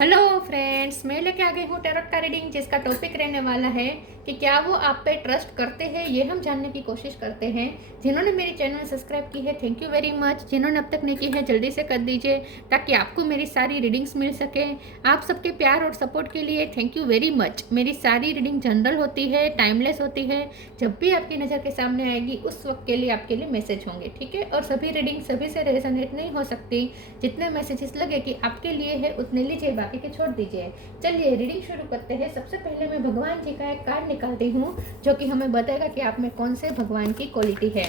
Hello friends, मैं लेके आ गई हूँ टैरोट का रीडिंग, जिसका टॉपिक रहने वाला है कि क्या वो आप पे ट्रस्ट करते हैं। ये हम जानने की कोशिश करते हैं। जिन्होंने मेरी चैनल सब्सक्राइब की है, थैंक यू वेरी मच। जिन्होंने अब तक नहीं की है, जल्दी से कर दीजिए ताकि आपको मेरी सारी रीडिंग्स मिल सके। आप सबके प्यार और सपोर्ट के लिए थैंक यू वेरी मच। मेरी सारी रीडिंग जनरल होती है, टाइमलेस होती है। जब भी आपकी नज़र के सामने आएगी उस वक्त के लिए आपके लिए मैसेज होंगे, ठीक है। और सभी रीडिंग सभी से रेजोनेट नहीं हो सकती। जितने मैसेजेस लगे कि आपके लिए है उतने लीजिए, बाकी के छोड़ दीजिए। चलिए रीडिंग शुरू करते हैं। सबसे पहले मैं भगवान जी का एक कार्ड निकालती हूँ जो कि हमें बताएगा कि आप में कौन से भगवान की क्वालिटी है।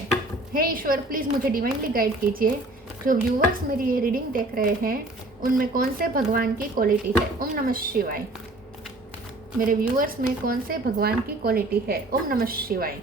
हे ईश्वर, प्लीज़ मुझे डिवाइनली गाइड कीजिए। जो व्यूअर्स मेरी ये रीडिंग देख रहे हैं उनमें कौन से भगवान की क्वालिटी है। ओम नमः शिवाय। मेरे व्यूअर्स में कौन से भगवान की क्वालिटी है। ओम नमः शिवाय।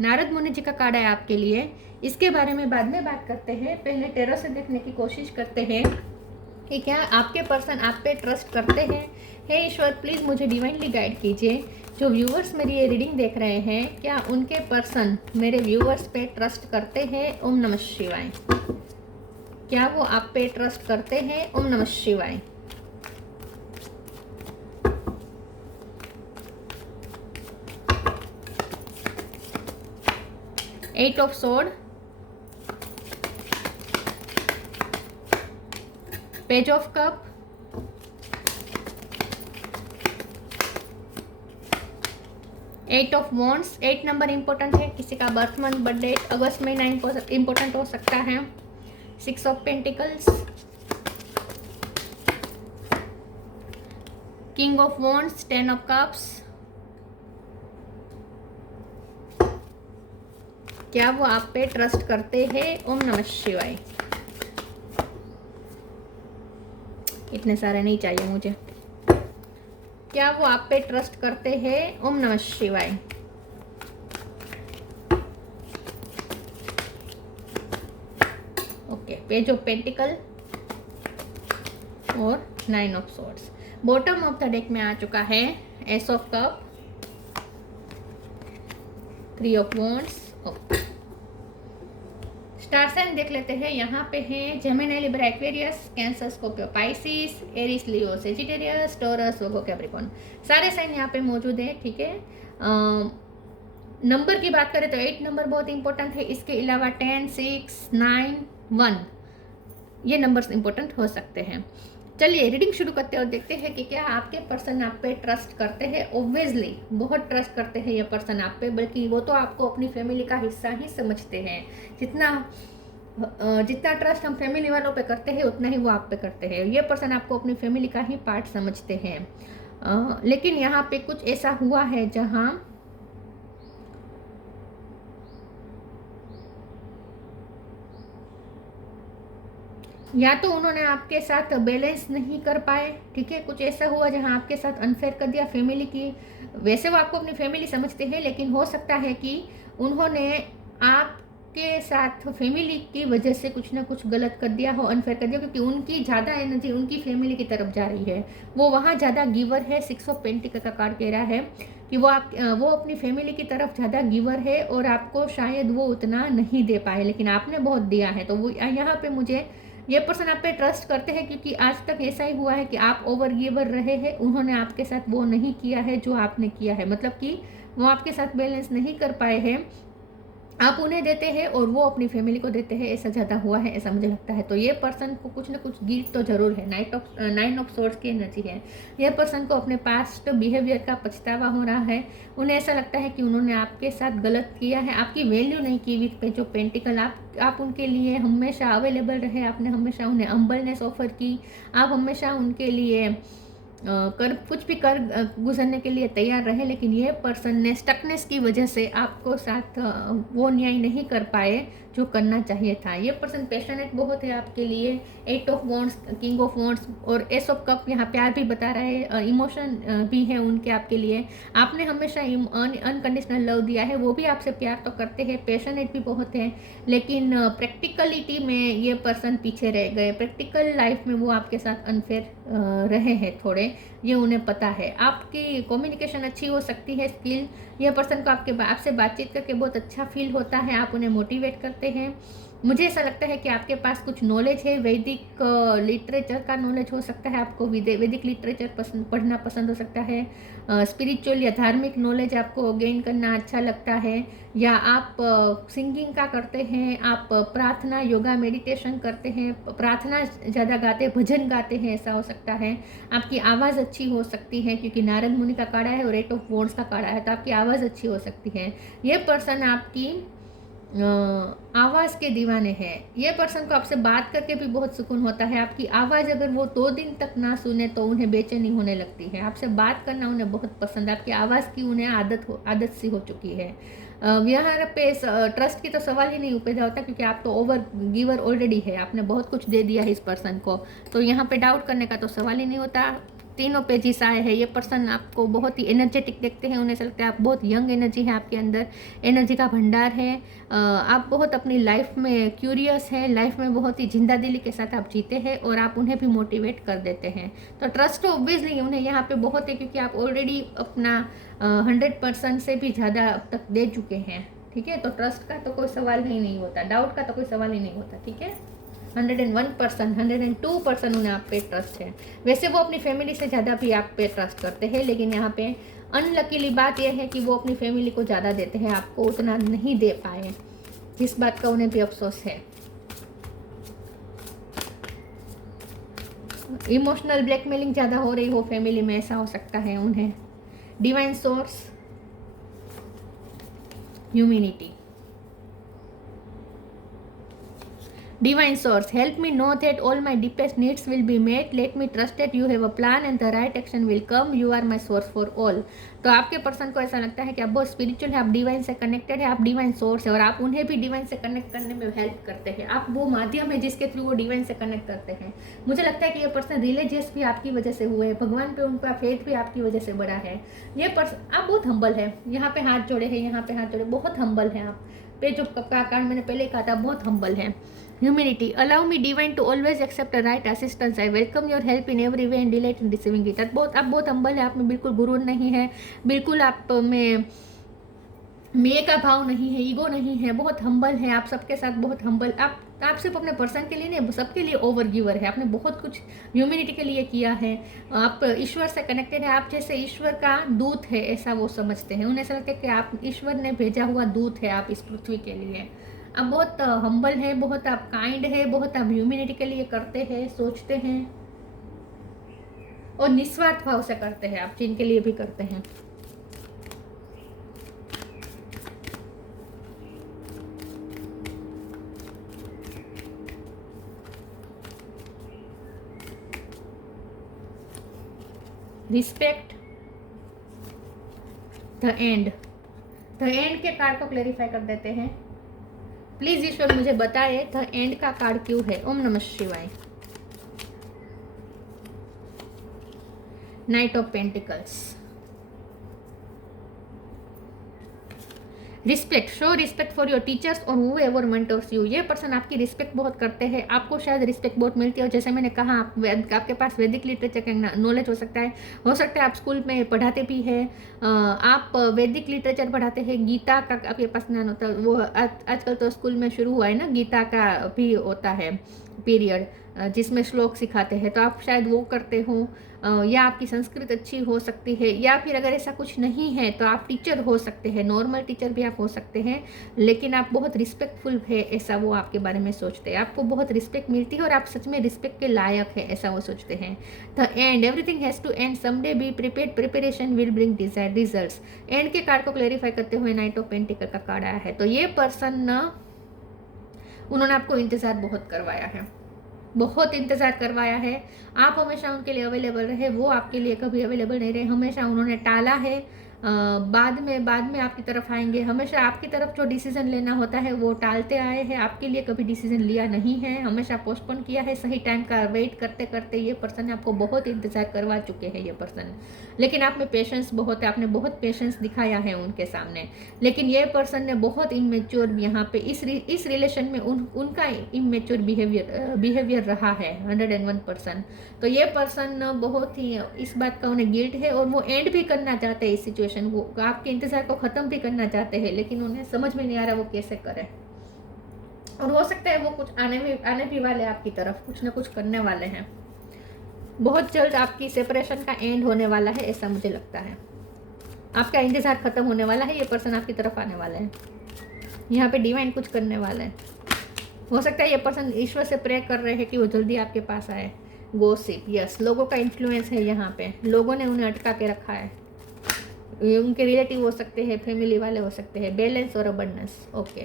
नारद मुनि जी का कार्ड है आपके लिए। इसके बारे में बाद में बात करते हैं, पहले टेरो से देखने की कोशिश करते हैं कि क्या आपके पर्सन आप पे ट्रस्ट करते हैं। हे ईश्वर, प्लीज़ मुझे डिवाइनली गाइड कीजिए। जो व्यूअर्स मेरी ये रीडिंग देख रहे हैं, क्या उनके पर्सन मेरे व्यूअर्स पे ट्रस्ट करते हैं। ओम नमः शिवाय। क्या वो आप पे ट्रस्ट करते हैं। ओम नमः शिवाय। Eight of sword, page of cup, eight of wands. 8 number important है। किसी का बर्थ मंथ बर्थ डेट अगस्त महीना इंपॉर्टेंट हो सकता है। 6 of pentacles, king of wands, 10 of cups. क्या वो आप पे ट्रस्ट करते हैं। ओम नमः शिवाय। इतने सारे नहीं चाहिए मुझे। क्या वो आप पे ट्रस्ट करते हैं। ओम नमः शिवाय। ओके, पेज ऑफ पेंटिकल और 9 of swords. Bottom of the deck में आ चुका है ace of cups, 3 of wands. Star sign देख लेते हैं। यहाँ पे हैं Gemini, Libra, Aquarius, Cancer, Scorpio, Pisces, Aries, Leo, Sagittarius, Taurus, Virgo, Capricorn. सारे साइन यहाँ पे मौजूद है, ठीक है। नंबर की बात करें तो 8 नंबर बहुत इंपॉर्टेंट है। इसके अलावा 10, 6, 9, 1 ये नंबर्स इंपॉर्टेंट हो सकते हैं। चलिए रीडिंग शुरू करते हैं और देखते हैं कि क्या आपके पर्सन आप पे ट्रस्ट करते हैं। ऑब्वियसली बहुत ट्रस्ट करते हैं ये पर्सन आप पे, बल्कि वो तो आपको अपनी फैमिली का हिस्सा ही समझते हैं। जितना ट्रस्ट हम फैमिली वालों पे करते हैं उतना ही वो आप पे करते हैं। ये पर्सन आपको अपनी फैमिली का ही पार्ट समझते हैं। लेकिन यहाँ पे कुछ ऐसा हुआ है जहाँ या तो उन्होंने आपके साथ बैलेंस नहीं कर पाए, ठीक है। कुछ ऐसा हुआ जहां आपके साथ अनफेयर कर दिया फैमिली की। वैसे वो आपको अपनी फैमिली समझते हैं, लेकिन हो सकता है कि उन्होंने आपके साथ फैमिली की वजह से कुछ ना कुछ गलत कर दिया हो, अनफेयर कर दिया, क्योंकि उनकी ज़्यादा एनर्जी उनकी फैमिली की तरफ जा रही है। वो वहाँ ज़्यादा गिवर है। 6 ऑफ पेंटिकल का कार्ड कह रहा है कि वो अपनी फैमिली की तरफ ज़्यादा गिवर है और आपको शायद वो उतना नहीं दे पाए, लेकिन आपने बहुत दिया है। तो वो यहाँ पे मुझे ये पर्सन आप पे ट्रस्ट करते हैं, क्योंकि आज तक ऐसा ही हुआ है कि आप ओवर गिवर रहे हैं। उन्होंने आपके साथ वो नहीं किया है जो आपने किया है, मतलब कि वो आपके साथ बैलेंस नहीं कर पाए हैं। आप उन्हें देते हैं और वो अपनी फैमिली को देते हैं, ऐसा ज़्यादा हुआ है, ऐसा मुझे लगता है। तो ये पर्सन को कुछ ना कुछ गिल्ट तो जरूर है। 9 ऑफ सोर्ड्स की एनर्जी है। ये पर्सन को अपने पास्ट बिहेवियर का पछतावा हो रहा है। उन्हें ऐसा लगता है कि उन्होंने आपके साथ गलत किया है, आपकी वैल्यू नहीं की विद पे जो पेंटिकल। आप उनके लिए हमेशा अवेलेबल रहे, आपने हमेशा उन्हें हम्बलनेस ऑफर की, आप हमेशा उनके लिए कुछ भी कर गुजरने के लिए तैयार रहे। लेकिन ये पर्सन ने स्टकनेस की वजह से आपको साथ वो न्याय नहीं कर पाए जो करना चाहिए था। ये पर्सन पैशनेट बहुत है आपके लिए। 8 of wands, king of wands और एस ऑफ कप यहाँ प्यार भी बता रहा है, इमोशन भी है उनके आपके लिए। आपने हमेशा अनकंडीशनल लव दिया है, वो भी आपसे प्यार तो करते हैं, पैशनेट भी बहुत है, लेकिन प्रैक्टिकलिटी में ये पर्सन पीछे रह गए। प्रैक्टिकल लाइफ में वो आपके साथ अनफेयर रहे हैं थोड़े, ये उन्हें पता है। आपकी कम्युनिकेशन अच्छी हो सकती है, स्किल, यह पर्सन को आपसे बातचीत करके बहुत अच्छा फील होता है, आप उन्हें मोटिवेट करते हैं। मुझे ऐसा लगता है कि आपके पास कुछ नॉलेज है, वैदिक लिटरेचर का नॉलेज हो सकता है, आपको वैदिक लिटरेचर पढ़ना पसंद हो सकता है, स्पिरिचुअल या धार्मिक नॉलेज आपको गेन करना अच्छा लगता है, या आप सिंगिंग का करते हैं, आप प्रार्थना, योगा, मेडिटेशन करते हैं, प्रार्थना ज़्यादा गाते हैं, भजन गाते हैं, ऐसा हो सकता है। आपकी आवाज़ अच्छी हो सकती है, क्योंकि नारद मुनि का काढ़ा है और 8 ऑफ वॉन्ड्स का काढ़ा है, तो आपकी आवाज़ अच्छी हो सकती है। ये पर्सन आपकी आवाज़ के दीवाने हैं। ये पर्सन को आपसे बात करके भी बहुत सुकून होता है। आपकी आवाज़ अगर वो 2 दिन तक ना सुने तो उन्हें बेचैनी होने लगती है। आपसे बात करना उन्हें बहुत पसंद है, आपकी आवाज़ की उन्हें आदत सी हो चुकी है। यहाँ पे ट्रस्ट की तो सवाल ही नहीं पैदा होता, क्योंकि आप तो ओवर गिवर ऑलरेडी है, आपने बहुत कुछ दे दिया है इस पर्सन को, तो यहाँ पे डाउट करने का तो सवाल ही नहीं होता। तीनों पेजिस आए हैं। ये पर्सन आपको बहुत ही एनर्जेटिक देखते हैं, उन्हें ऐसा लगता है आप बहुत यंग एनर्जी है आपके अंदर, एनर्जी का भंडार है। आप बहुत अपनी लाइफ में क्यूरियस हैं, लाइफ में बहुत ही जिंदा दिली के साथ आप जीते हैं और आप उन्हें भी मोटिवेट कर देते हैं। तो ट्रस्ट ऑब्वियसली उन्हें यहाँ पे बहुत है, क्योंकि आप ऑलरेडी अपना 100% से भी ज़्यादा अब तक दे चुके हैं। ठीक है, तो ट्रस्ट का तो कोई सवाल ही नहीं होता, डाउट का तो कोई सवाल ही नहीं होता। ठीक है, 101%, 102% उन्हें आप पे ट्रस्ट है। वैसे वो अपनी फैमिली से ज़्यादा भी आप पे ट्रस्ट करते हैं, लेकिन यहाँ पे अनलकीली बात यह है कि वो अपनी फैमिली को ज़्यादा देते हैं, आपको उतना नहीं दे पाए, जिस बात का उन्हें भी अफसोस है। इमोशनल ब्लैकमेलिंग ज़्यादा हो रही हो फैमिली में, ऐसा हो सकता है उन्हें। Divine source, humanity. Divine source, help me know that all my deepest needs will be met. Let me trust that you have a plan and the right action will come. You are my source for all. तो आपके person को ऐसा लगता है कि आप बहुत spiritual है, आप डिवाइन से कनेक्टेड है, आप डिवाइन सोर्स है और आप उन्हें भी डिवाइन से कनेक्ट करने में हेल्प करते हैं। आप वो माध्यम है जिसके थ्रू वो डिवाइन से कनेक्ट करते हैं। मुझे लगता है कि ये पर्सन रिलीजियस भी आपकी वजह से हुए हैं, भगवान पे उनका फेथ भी आपकी वजह से बड़ा है। ये पर्सन, आप बहुत हम्बल है, यहाँ पे हाथ जोड़े हैं, यहाँ पे हाथ जोड़े, बहुत हम्बल है आप पे। जो का कारण मैंने पहले कहा था, बहुत हम्बल है। Humility, allow me divine to always accept the right assistance. I welcome your help in every way and delight in receiving it. आप बहुत हम्बल है, आप में बिल्कुल गुरूर नहीं है, बिल्कुल आप में मैं का भाव नहीं है, ईगो नहीं है, बहुत हम्बल है आप सबके साथ, बहुत हम्बल। आप सिर्फ अपने पर्सन के लिए नहीं, सबके लिए ओवर गिवर है। आपने बहुत कुछ ह्यूमैनिटी के लिए किया है, आप ईश्वर से कनेक्टेड है, आप जैसे ईश्वर का दूत है ऐसा वो समझते हैं। उन्हें ऐसा लगता है कि आप ईश्वर ने भेजा हुआ दूत है आप इस पृथ्वी के लिए। आप बहुत हम्बल है, बहुत आप काइंड है, बहुत आप ह्यूमैनिटी के लिए करते हैं, सोचते हैं और निस्वार्थ भाव से करते हैं आप, जिनके लिए भी करते हैं। Respect, the end. The end के कार्ड को क्लेरिफाई कर देते हैं। प्लीज ईश्वर मुझे बताए द एंड का कार्ड क्यों है। ओम नमः शिवाय। Night of pentacles. Respect, show respect for your teachers और हु एवर मेंटर्स यू। ये पर्सन आपकी रिस्पेक्ट बहुत करते हैं, आपको शायद रिस्पेक्ट बहुत मिलती है। और जैसे मैंने कहा, आपके पास वैदिक लिटरेचर का नॉलेज हो सकता है आप स्कूल में पढ़ाते भी हैं, आप वैदिक लिटरेचर पढ़ाते हैं, गीता का आपके पास ज्ञान होता है। वो आजकल तो स्कूल में शुरू हुआ है ना, गीता का भी होता है पीरियड जिसमें श्लोक सिखाते हैं, तो आप शायद वो करते हो, या आपकी संस्कृत अच्छी हो सकती है, या फिर अगर ऐसा कुछ नहीं है तो आप टीचर हो सकते हैं, नॉर्मल टीचर भी आप हो सकते हैं, लेकिन आप बहुत रिस्पेक्टफुल है ऐसा वो आपके बारे में सोचते हैं। आपको बहुत रिस्पेक्ट मिलती है और आप सच में रिस्पेक्ट के लायक है ऐसा वो सोचते हैं। The end, everything has to end someday, be prepared, preparation will bring desired results. End के कार्ड को क्लेरिफाई करते हुए नाइट ऑफ पेंटिकल का कार्ड आया है। तो ये पर्सन उन्होंने आपको इंतजार बहुत करवाया है, बहुत इंतज़ार करवाया है। आप हमेशा उनके लिए अवेलेबल रहे, वो आपके लिए कभी अवेलेबल नहीं रहे, हमेशा उन्होंने टाला है, बाद में आपकी तरफ आएंगे। हमेशा आपकी तरफ जो डिसीज़न लेना होता है वो टालते आए हैं, आपके लिए कभी डिसीज़न लिया नहीं है, हमेशा पोस्टपोन किया है। सही टाइम का वेट करते करते ये पर्सन आपको बहुत इंतज़ार करवा चुके हैं ये पर्सन, लेकिन आप में पेशेंस बहुत है, आपने बहुत पेशेंस दिखाया है उनके सामने। लेकिन ये पर्सन ने बहुत इमेच्योर यहाँ पे इस रिलेशन में उनका इमेच्योर बिहेवियर रहा है 101%। तो ये पर्सन बहुत ही इस बात का उन्हें गिल्ट है और वो एंड भी करना चाहते हैं इस सिचुएशन को, आपके इंतज़ार को ख़त्म भी करना चाहते हैं, लेकिन उन्हें समझ में नहीं आ रहा वो कैसे करें। और हो सकता है वो कुछ आने भी वाले आपकी तरफ, कुछ ना कुछ करने वाले हैं। बहुत जल्द आपकी सेपरेशन का एंड होने वाला है, ऐसा मुझे लगता है। आपका इंतज़ार ख़त्म होने वाला है, ये पर्सन आपकी तरफ आने वाला है। यहाँ पे डिवाइन कुछ करने वाला है। हो सकता है ये पर्सन ईश्वर से प्रे कर रहे हैं कि वो जल्दी आपके पास आए। गॉसिप, यस, लोगों का इन्फ्लुएंस है यहाँ पे, लोगों ने उन्हें अटका के रखा है। उनके रिलेटिव हो सकते हैं, फैमिली वाले हो सकते हैं। बैलेंस और अबंडेंस, ओके।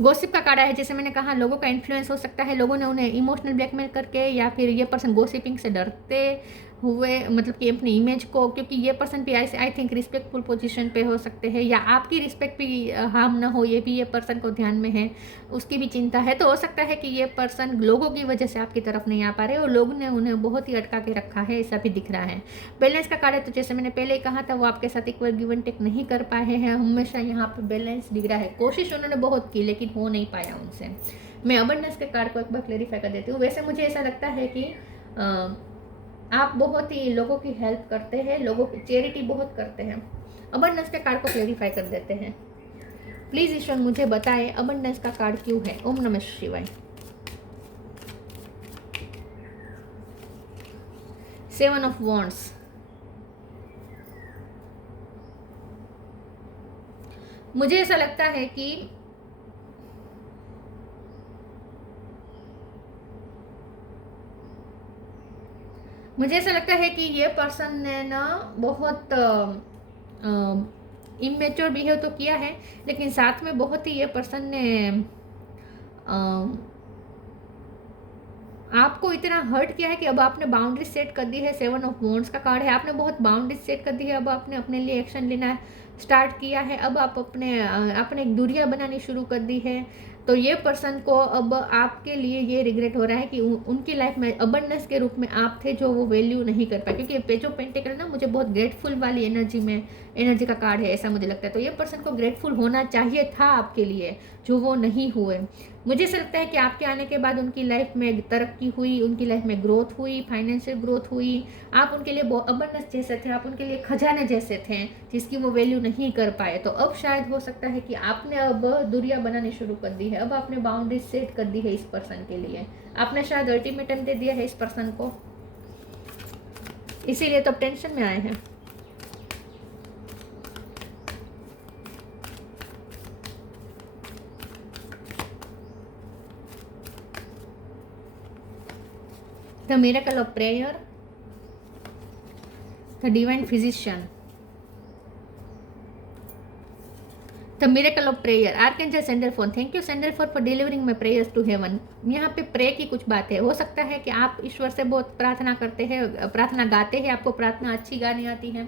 गॉसिप का कार्ड है, जैसे मैंने कहा लोगों का इन्फ्लुएंस हो सकता है, लोगों ने उन्हें इमोशनल ब्लैकमेल करके, या फिर ये पर्सन गॉसिपिंग से डरते हुए, मतलब कि अपनी इमेज को, क्योंकि ये पर्सन भी आई थिंक रिस्पेक्टफुल पोजीशन पे हो सकते हैं, या आपकी रिस्पेक्ट भी हार्म ना हो, ये भी ये पर्सन को ध्यान में है, उसकी भी चिंता है। तो हो सकता है कि ये पर्सन लोगों की वजह से आपकी तरफ नहीं आ पा रहे और लोगों ने उन्हें बहुत ही अटका के रखा है, ऐसा भी दिख रहा है। बैलेंस का कार्ड है, तो जैसे मैंने पहले ही कहा था वो आपके साथ एक बार गिव एंड टेक नहीं कर पाए हैं, हमेशा यहाँ पर बैलेंस दिख रहा है। कोशिश उन्होंने बहुत की लेकिन हो नहीं पाया उनसे। मैं अबंडेंस के कार्ड को एक बार क्लेरिफाई कर देती हूँ। वैसे मुझे ऐसा लगता है कि आप बहुत ही लोगों की हेल्प करते हैं, लोगों की चैरिटी बहुत करते हैं। अबंडेंस के कार्ड को क्लेरिफाई कर देते हैं। प्लीज़ ईश्वर मुझे बताएं अबंडेंस का कार्ड क्यों है। ओम नमः शिवाय। 7 ऑफ वॉन्ड्स, मुझे ऐसा लगता है कि ये पर्सन ने ना बहुत इमेच्योर बिहेव तो किया है, लेकिन साथ में बहुत ही ये पर्सन ने आपको इतना हर्ट किया है कि अब आपने बाउंड्री सेट कर दी है। 7 ऑफ वॉन्ड्स का कार्ड है, आपने बहुत बाउंड्री सेट कर दी है, अब आपने अपने लिए एक्शन लेना स्टार्ट किया है, अब आप अपने एक दूरियां बनानी शुरू कर दी है। तो ये पर्सन को अब आपके लिए ये रिग्रेट हो रहा है कि उनकी लाइफ में अबंडेंस के रूप में आप थे जो वो वैल्यू नहीं कर पाए, क्योंकि पेज ऑफ पेंटिकल ना मुझे बहुत ग्रेटफुल वाली एनर्जी का कार्ड है, ऐसा मुझे लगता है। तो ये पर्सन को ग्रेटफुल होना चाहिए था आपके लिए, जो वो नहीं हुए। मुझे ऐसा लगता है कि आपके आने के बाद उनकी लाइफ में तरक्की हुई, उनकी लाइफ में ग्रोथ हुई, फाइनेंशियल ग्रोथ हुई। आप उनके लिए अबंडेंस जैसे थे, आप उनके लिए खजाने जैसे थे जिसकी वो वैल्यू नहीं कर पाए। तो अब शायद हो सकता है कि आपने अब दूरियां बनानी शुरू कर दी है, अब आपने बाउंड्री सेट कर दी है इस पर्सन के लिए, आपने शायद अल्टीमेटम दे दिया है इस पर्सन को, इसीलिए तो टेंशन में आए हैं। The miracle of prayer, the divine physician, the miracle of prayer, archangel Sandalphon, thank you Sandalphon for delivering my prayers to heaven. यहाँ पे प्रे की कुछ बात है, हो सकता है कि आप ईश्वर से बहुत प्रार्थना करते हैं, प्रार्थना गाते हैं, आपको प्रार्थना अच्छी गानी आती है।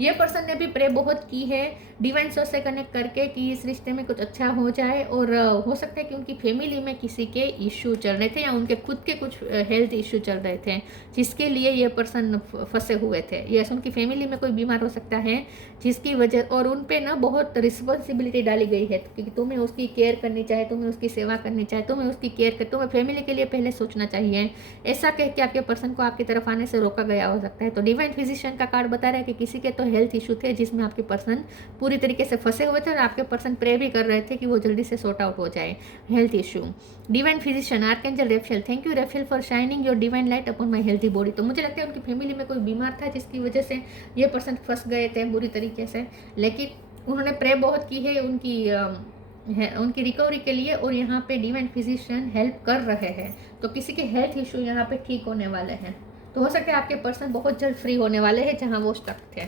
ये पर्सन ने भी प्रे बहुत की है डिवाइन सोर्स से कनेक्ट करके कि इस रिश्ते में कुछ अच्छा हो जाए, और हो सकता है कि उनकी फैमिली में किसी के इश्यू चल रहे थे या उनके खुद के कुछ हेल्थ इश्यू चल रहे थे जिसके लिए ये पर्सन फंसे हुए थे। यस, उनकी फैमिली में कोई बीमार हो सकता है जिसकी वजह, और उन पे ना बहुत रिस्पॉन्सिबिलिटी डाली गई है कि तुम्हें उसकी केयर करनी चाहिए, तुम्हें उसकी सेवा करनी चाहिए, तुम्हें उसकी केयर कर, तुम्हें फैमिली के लिए पहले सोचना चाहिए, ऐसा कह के आपके पर्सन को आपकी तरफ आने से रोका गया हो सकता है। तो डिवाइन फिजिशियन का कार्ड बता रहा है कि किसी के तो हेल्थ इशू थे जिसमें आपके पर्सन पूरी तरीके से फंसे हुए थे और आपके पर्सन प्रे भी कर रहे थे कि वो जल्दी से सॉर्ट आउट हो जाए health issue. Divine physician, archangel रेफेल, thank you रेफेल for shining your divine light upon my healthy body. तो मुझे लगता है उनकी फैमिली में कोई बीमार था जिसकी वजह से ये पर्सन फंस गए थे बुरी तरीके से, लेकिन उन्होंने प्रे बहुत की है उनकी रिकवरी के लिए, और यहाँ पे डिवाइन फिजिशियन हेल्प कर रहे हैं। तो किसी के हेल्थ इशू यहाँ पे ठीक होने वाले हैं। तो हो सकता है आपके पर्सन बहुत जल्द फ्री होने वाले हैं जहाँ वो स्टक थे।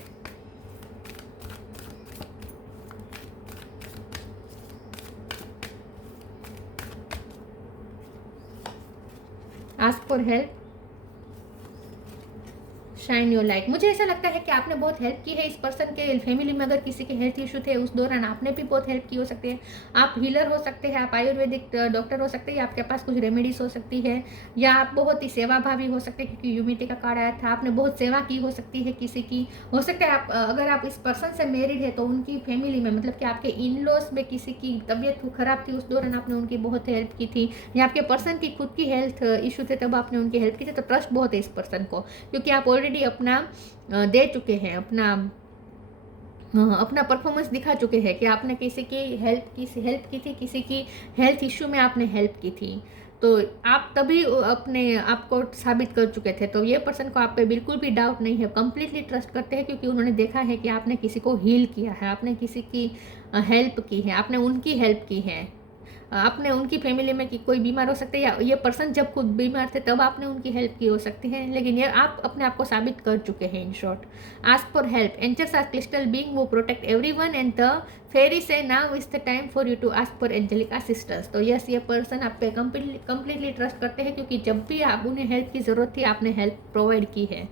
Ask for help, shine your light. मुझे ऐसा लगता है कि आपने बहुत हेल्प की है इस पर्सन के फैमिली में। अगर किसी के हेल्थ इशू थे उस दौरान आपने भी बहुत हेल्प की हो सकती है। आप हीलर हो सकते हैं, आप आयुर्वेदिक डॉक्टर हो सकते हैं, आपके पास कुछ रेमेडीज हो सकती है, या आप बहुत ही सेवाभावी हो सकते हैं क्योंकि ह्यूमिलिटी का कार्ड आया था। आपने बहुत सेवा की हो सकती है किसी की। हो सकता है आप अगर आप इस पर्सन से मैरिड है तो उनकी फैमिली में, मतलब कि आपके इन लॉज में किसी की तबीयत खराब थी, उस दौरान आपने उनकी बहुत हेल्प की थी, या आपके पर्सन की खुद की हेल्थ इशू थे तब आपने उनकी हेल्प की थी। तो ट्रस्ट बहुत है इस पर्सन को, क्योंकि आप ऑलरेडी अपना दे चुके हैं, अपना परफॉर्मेंस दिखा चुके हैं कि आपने किसी की हेल्प की थी, किसी की हेल्थ इश्यू में आपने हेल्प की थी, तो आप तभी अपने आप को साबित कर चुके थे। तो ये पर्सन को आप पे बिल्कुल भी डाउट नहीं है, कंप्लीटली ट्रस्ट करते हैं, क्योंकि उन्होंने देखा है कि आपने किसी को हील किया है, आपने किसी की हेल्प की है, आपने उनकी हेल्प की है। आपने उनकी फैमिली में कि कोई बीमार हो सकते हैं, या ये पर्सन जब खुद बीमार थे तब आपने उनकी हेल्प की हो सकती है, लेकिन ये आप अपने आप को साबित कर चुके हैं। In short, ask for help, angels are crystal being who protect everyone and the fairy say now is the time for you to ask for angelic assistance. तो यस, ये पर्सन आप पे कंप्लीटली ट्रस्ट करते हैं, क्योंकि जब भी आप उन्हें हेल्प की जरूरत थी आपने हेल्प प्रोवाइड की है।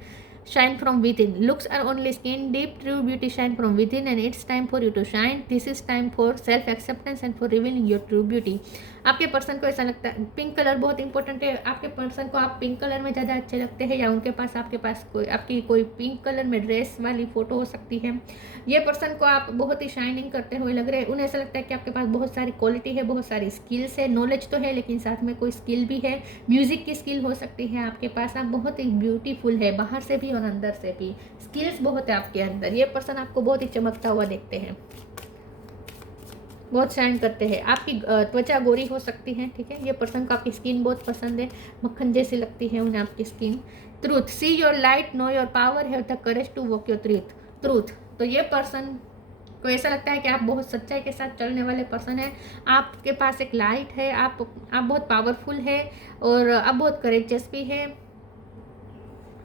Shine from within. Looks are only skin deep. True beauty shine from within, and it's time for you to shine. This is time for self acceptance and for revealing your true beauty. आपके person को ऐसा लगता है pink colour बहुत important है। आपके person को आप पिंक कलर में ज़्यादा अच्छे लगते हैं, या उनके पास आपके पास आपकी कोई पिंक कलर में ड्रेस वाली फ़ोटो हो सकती है। ये पर्सन को आप बहुत ही शाइनिंग करते हुए लग रहे हैं। उन्हें ऐसा लगता है कि आपके पास बहुत सारी क्वालिटी है, बहुत सारी स्किल्स है, नॉलेज तो है लेकिन साथ में कोई स्किल भी है। म्यूज़िक की स्किल हो सकती है आपके पास। आप बहुत ही ब्यूटीफुल है, बाहर से भी और अंदर से भी स्किल्स बहुत है आपके अंदर। ये पर्सन आपको बहुत ही चमकता हुआ देखते हैं, बहुत शाइन करते हैं। आपकी त्वचा गोरी हो सकती है, ठीक है। ये पर्सन को आपकी स्किन बहुत पसंद है, मक्खन जैसी लगती है उन्हें आपकी skin. Truth, see your light, know your power, have the courage to walk your truth. तो ये पर्सन को ऐसा लगता है कि आप बहुत सच्चाई के साथ चलने वाले पर्सन हैं। आपके पास एक लाइट है, आप बहुत पावरफुल है, और आप बहुत करेजियस भी है,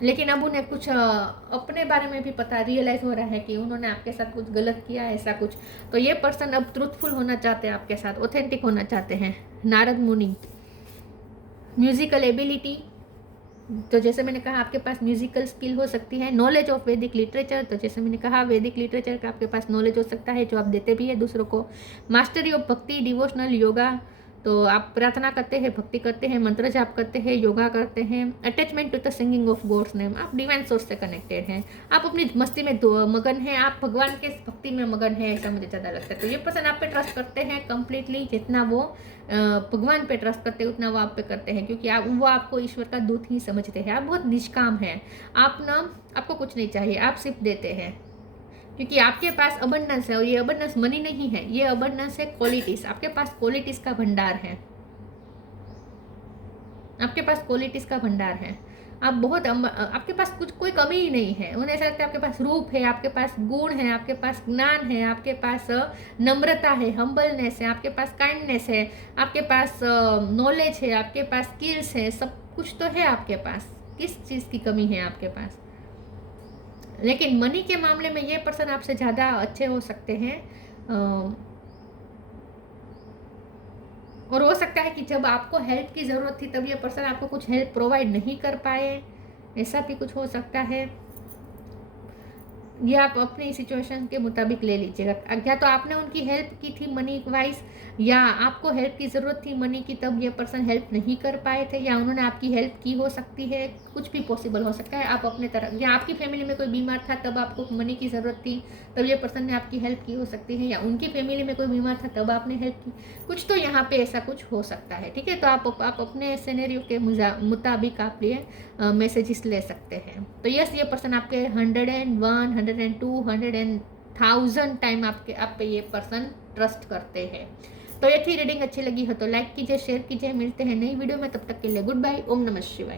लेकिन अब उन्हें कुछ अपने बारे में भी पता रियलाइज़ हो रहा है कि उन्होंने आपके साथ कुछ गलत किया है, ऐसा कुछ। तो ये पर्सन अब ट्रूथफुल होना चाहते हैं आपके साथ, ऑथेंटिक होना चाहते हैं। नारद मुनि, म्यूजिकल एबिलिटी, तो जैसे मैंने कहा आपके पास म्यूजिकल स्किल हो सकती है। नॉलेज ऑफ वैदिक लिटरेचर, तो जैसे मैंने कहा वैदिक लिटरेचर का आपके पास नॉलेज हो सकता है जो आप देते भी है दूसरों को। मास्टरी ऑफ भक्ति, डिवोशनल योगा, तो आप प्रार्थना करते हैं, भक्ति करते हैं, मंत्र जाप करते हैं, योगा करते हैं। Attachment to the singing of God's name, आप डिवाइन सोर्स से कनेक्टेड हैं, आप अपनी मस्ती में मगन हैं, आप भगवान के भक्ति में मगन हैं, ऐसा मुझे ज़्यादा लगता है। तो ये पर्सन आप पे ट्रस्ट करते हैं कंप्लीटली, जितना वो भगवान पे ट्रस्ट करते हैं उतना वो आप पे करते हैं, क्योंकि वो आपको ईश्वर का दूत ही समझते हैं। आप बहुत निष्काम हैं, आपको कुछ नहीं चाहिए, आप सिर्फ देते हैं, क्योंकि आपके पास अबंडेंस है, और ये अबंडेंस मनी नहीं है, ये अबंडेंस है क्वालिटीज। आपके पास क्वालिटीज का भंडार है, आपके पास क्वालिटीज का भंडार है। आप बहुत आपके पास कुछ कोई कमी ही नहीं है। उन्हें ऐसा लगता है आपके पास रूप है, आपके पास गुण है, आपके पास ज्ञान है, आपके पास नम्रता है, हम्बलनेस है, आपके पास काइंडनेस है, आपके पास नॉलेज है, आपके पास स्किल्स है, सब कुछ तो है आपके पास। किस चीज़ की कमी है आपके पास? लेकिन मनी के मामले में ये पर्सन आपसे ज़्यादा अच्छे हो सकते हैं, और हो सकता है कि जब आपको हेल्प की ज़रूरत थी तब ये पर्सन आपको कुछ हेल्प प्रोवाइड नहीं कर पाए, ऐसा भी कुछ हो सकता है। ये आप अपनी सिचुएशन के मुताबिक ले लीजिएगा। या तो आपने उनकी हेल्प की थी मनी वाइज, या आपको हेल्प की ज़रूरत थी मनी की तब ये पर्सन हेल्प नहीं कर पाए थे, या उन्होंने आपकी हेल्प की हो सकती है। कुछ भी पॉसिबल हो सकता है। आप अपने तरफ, या आपकी फैमिली में कोई बीमार था तब आपको मनी की ज़रूरत थी, तब ये पर्सन ने आपकी हेल्प की हो सकती है, या उनकी फैमिली में कोई बीमार था तब आपने हेल्प की। कुछ तो यहाँ पे ऐसा कुछ हो सकता है, ठीक है। तो आप अपने सिनेरियो के मुताबिक आप ये मैसेजेस ले सकते हैं। तो यस, ये पर्सन आपके 101, 102, 100,000 टाइम आप पे ये पर्सन ट्रस्ट करते हैं। तो ये थी रीडिंग। अच्छी लगी हो तो लाइक कीजिए, शेयर कीजिए। मिलते हैं नई वीडियो में, तब तक के लिए गुड बाय। ओम नमः शिवाय।